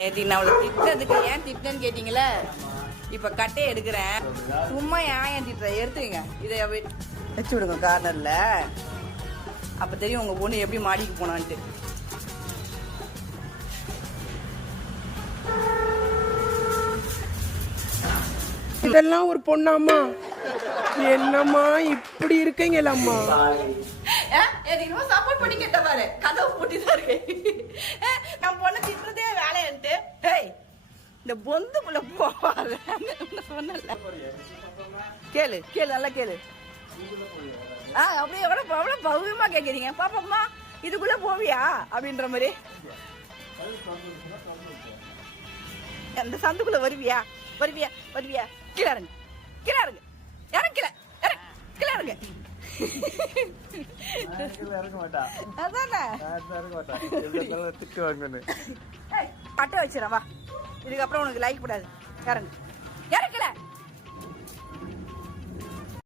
நான் அவளை திட்டதுக்கு ஏன் திட்டன்னு கேட்டீங்களே. இப்ப கட்டையை எடுக்கிறேன். சும்மா ஏன் திட்டுற எடுத்துங்க. இதை வச்சு விடுங்க கார்னர்ல. அப்ப தெரியும் உங்க பொண்ணு எப்படி மாடிக்கு போனான்ட்டு. இதெல்லாம் ஒரு பொண்ணாம்மா? என்னம்மா இப்படி இருக்கீங்களம்மா? சப்போர்ட் பண்ணி கேட்ட பாரு. கதவு பூட்டிதான் இருக்கு. நான் பொண்ணு திட்டுறதே வேலையன்ட்டு. இந்த பொந்துக்குள்ள போவாத சொன்னல. கேளு கேளு நல்லா கேளு. அப்படியே எவ்வளவு பவ்யமா கேக்குறீங்க. பாப்பம்மா இதுக்குள்ள போவியா அப்படின்ற மாதிரி. அந்த சந்துக்குள்ள வருவியா வருவியா வருவியா? கீழே இறங்கு கீழே இறங்கு இறங்க கீழே கீழே இறங்கு. பட்டை வச்சிடவா. இதுக்கப்புறம் உனக்கு லைக் கூடாது. இறங்கு.